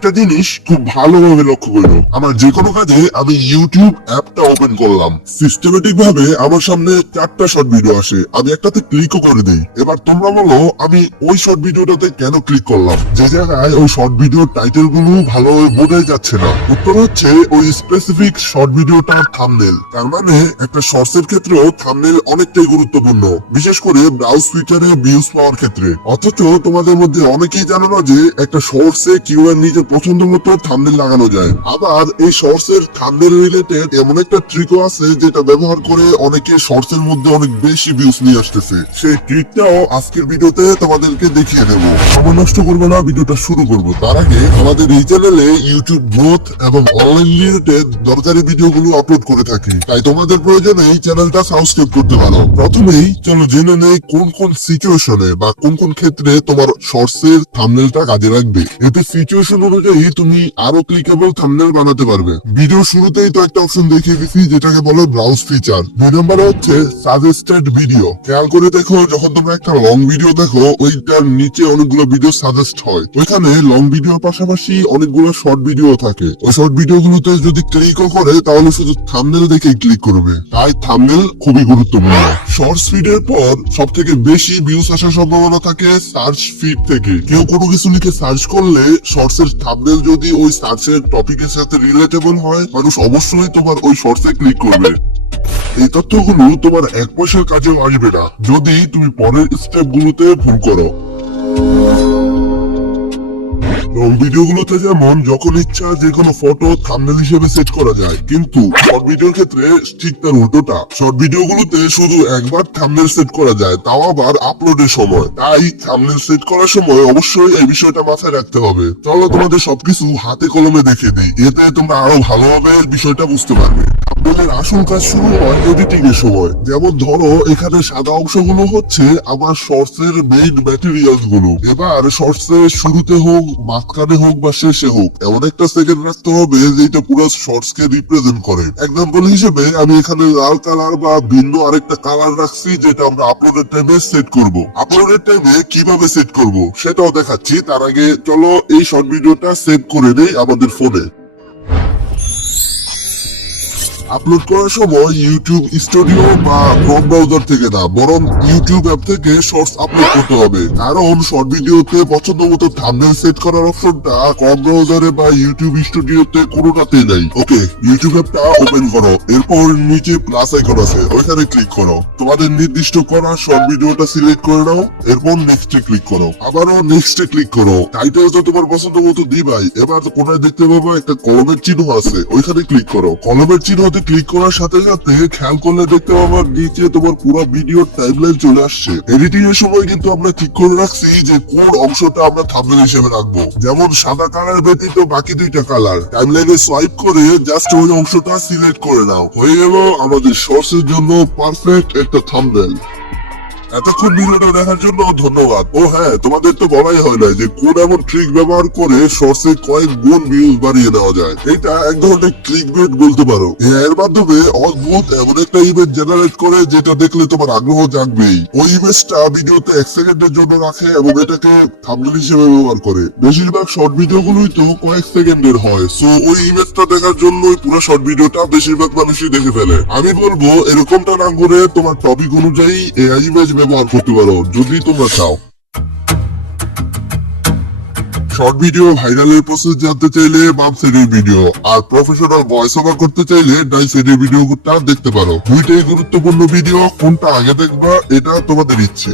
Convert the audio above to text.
একটা জিনিস খুব ভালোভাবে লক্ষ্য করো, আমার যে কোনো কাজে আমি ইউটিউব অ্যাপটা ওপেন করলাম, সিস্টেমেটিক ভাবে আমার সামনে 4টা শর্ট ভিডিও আসে, আমি একটাতে ক্লিকও করে দেই। এবার তোমরা বলো আমি ওই শর্ট ভিডিওটাতে কেন ক্লিক করলাম, যে জায়গায় ওই শর্ট ভিডিওর টাইটেল গুলো ভালোভাবে বোঝাই যাচ্ছে না। উত্তর হচ্ছে ওই স্পেসিফিক শর্ট ভিডিওটার থাম্বনেল। তার মানে একটা শর্টসের ক্ষেত্রেও থাম্বনেল অনেকটাই গুরুত্বপূর্ণ, বিশেষ করে ব্রাউজ ফিচারে ভিউজ পাওয়ার ক্ষেত্রে। অথচ তোমাদের মধ্যে অনেকেই জানো না যে একটা শর্টসে কিউআর নিজের পছন্দ মতো থাম্বনেল লাগানো যায়। আবার এই শর্টসের থাম্বনেল রিলেটেড এমন একটা ট্রিকও আছে যেটা ব্যবহার করে অনেকে শর্টসের মধ্যে অনেক বেশি ভিউজ নিয়ে আসতেছে। সেই ট্রিকটাও আজকের ভিডিওতে তোমাদেরকে দেখিয়ে দেব। সময় নষ্ট করবো না, ভিডিওটা শুরু করবো। তার আগে আমাদের এই চ্যানেলে ইউটিউব গ্রোথ এবং অনলাইন রিলেটেড দরকারি ভিডিওগুলো আপলোড করে থাকি, তাই তোমাদের প্রয়োজনে এই চ্যানেলটা সাবস্ক্রাইব করতে পারো। প্রথমেই চলো জেনে নেই কোন কোন সিচুয়েশনে বা কোন কোন ক্ষেত্রে তোমার শর্টসের থাম্বনেলটা কাজে লাগবে। এতে সিচুয়েশন অনুযায়ী তুমি আরো ক্লিকেবল থাম্বনেল বানাতে পারবে। ভিডিও শুরুতেই তো একটা অপশন দেখিয়ে দিচ্ছি যেটাকে বলে ব্রাউজ ফিচার। 2 নম্বরে হচ্ছে সাজেস্টেড ভিডিও। খেয়াল করে দেখো, যখন তোমরা একটা লং ভিডিও দেখো ওইটার নিচে অনেকগুলো ভিডিও সাজেস্ট হয়। ওইখানে লং ভিডিওর পাশাপাশি অনেকগুলো শর্ট ভিডিও থাকে। ওই শর্ট ভিডিও গুলোতে যদি ক্লিকও করে তাহলে শুধু থাম্বনেল দেখে ক্লিক করবে, তাই থাম্বনেল খুবই গুরুত্বপূর্ণ। শর্টস ফিডের পর সব থেকে বেশি ভিউজ আসার সম্ভাবনা থাকে সার্চ ফিড থেকে। কেউ কোনো কিছু লিখে সার্চ করলে শর্টস এর থাম্বনেল যদি ওই সার্চের টপিকের সাথে রিলেটেবল হয়, মানুষ অবশ্যই তোমার ওই শর্টসে ক্লিক করবে। এই তথ্যগুলো তোমার 1 পয়সার কাজেও আসবে না যদি তুমি পরের স্টেপ গুলোতে ভুল করো। লং ভিডিওগুলোতে যেমন যখন ইচ্ছা যে কোনো ফটো থাম্বনেল হিসেবে সেট করা যায়, কিন্তু শর্ট ভিডিওর ক্ষেত্রে ঠিক তার উল্টোটা। শর্ট ভিডিওগুলোতে শুধু একবার থাম্বনেল সেট করা যায়, তাও আবার আপলোডের সময়। তাই থাম্বনেল সেট করার সময় অবশ্যই এই বিষয়টা মাথায় রাখতে হবে। চলো তোমাদের সবকিছু হাতে কলমে দেখিয়ে দিই, এতে তোমরা আরো ভালোভাবে বিষয়টা বুঝতে পারবে। থাম্বনেলের আসল কাজ শুরু হয় এডিটিং এর সময়। যেমন ধরো এখানে সাদা অংশগুলো হচ্ছে আমার শর্টস এর মেইন ম্যাটেরিয়ালস গুলো। এবার শর্টস এর শুরুতে হোক, মাঝখানে হোক বা শেষে হোক, এমন একটা সেকেন্ড রাখতে হবে যেটা পুরো শর্টস কে রিপ্রেজেন্ট করে। এক্সাম্পল হিসেবে আমি এখানে লাল কালার বা ভিন্ন আরেকটা কালার রাখছি, যেটা আমরা আপলোডের টাইমে সেট করব। আপলোডের টাইমে কিভাবে সেট করব সেটাও দেখাচ্ছি। তার আগে চলো এই শর্ট ভিডিওটা সেভ করে নেই আমাদের ফোনে। আপলোড করার সময় ইউটিউব স্টুডিও বা ক্রোম ব্রাউজার থেকে না, বরং ইউটিউব অ্যাপ থেকে শর্টস আপলোড করতে হবে। কারণ শর্ট ভিডিওতে পছন্দ মতো থাম্বনেল সেট করার অপশনটা ক্রোম ব্রাউজারে বা ইউটিউব স্টুডিওতে কোনোটাতেই নাই। ওকে, ইউটিউব অ্যাপটা ওপেন করো, এরপর নিচে প্লাস আইকন আছে, ওইখানে ক্লিক করো। তোমাদের নির্দিষ্ট করা শর্ট ভিডিওটা সিলেক্ট করে নাও, এরপর নেক্সটে ক্লিক করো, আবারও নেক্সটে ক্লিক করো। টাইটেল তো তোমার পছন্দ মতো দিবাই। এবার কোনায় দেখতে পাবো একটা কলমের চিহ্ন আছে, ওইখানে ক্লিক করো। কলমের চিহ্নতে ক্লিক করার সাথে সাথে খেয়াল করলে দেখতে পাবো নিচে তোমার পুরো ভিডিওর টাইমলাইন চলে আসছে। এডিটিং এর সময় কিন্তু আমরা ঠিক করে রাখছি যে কোন অংশটা আমরা থাম্বনেল হিসেবে রাখবো। যেমন সাদা কালার ব্যতীত বাকি 2টা কালার। টাইমলাইনে সোয়াইপ করে জাস্ট ওই অংশটা সিলেক্ট করে নাও, হয়ে গেল আমাদের শর্টসের জন্য পারফেক্ট একটা থাম্বনেল। এতক্ষণ ভিডিওটা দেখার জন্য ধন্যবাদ। ও হ্যাঁ, তোমাদের তো বলাই হয় না যে কোন এমন ট্রিক ব্যবহার করে শর্টসে কয়েক গুণ ভিউজ বাড়িয়ে নেওয়া যায়। এটা এক ধরনের ক্লিকবেট বলতে পারো। এর মাধ্যমে অদ্ভুত এমন একটা ইমেজ জেনারেট করে যেটা দেখলে তোমার আগ্রহ জাগবেই। ওই ইমেজটা ভিডিওতে 1 সেকেন্ডের জন্য রাখে এবং এটাকে থাম্বনেল হিসেবে ব্যবহার করে। বেশিরভাগ শর্ট ভিডিওগুলোই তো কয়েক সেকেন্ডের হয়, সো ওই ইমেজটা দেখার জন্যই পুরো শর্ট ভিডিওটা বেশিরভাগ মানুষই দেখে ফেলে। আমি বলবো এরকমটা না করে তোমার টপিক অনুযায়ী এআই ইমেজ ব্যবহার করতে পারো যদি তোমরা চাও। শর্ট ভিডিও ভাইরালের প্রসেস জানতে চাইলে বাম সাইডের ভিডিও, আর প্রফেশনাল ভয়েস ওভার করতে চাইলে ডান সাইডের ভিডিওটা দেখতে পারো। দুইটাই গুরুত্বপূর্ণ ভিডিও, কোনটা আগে দেখবা এটা তোমাদের ইচ্ছে।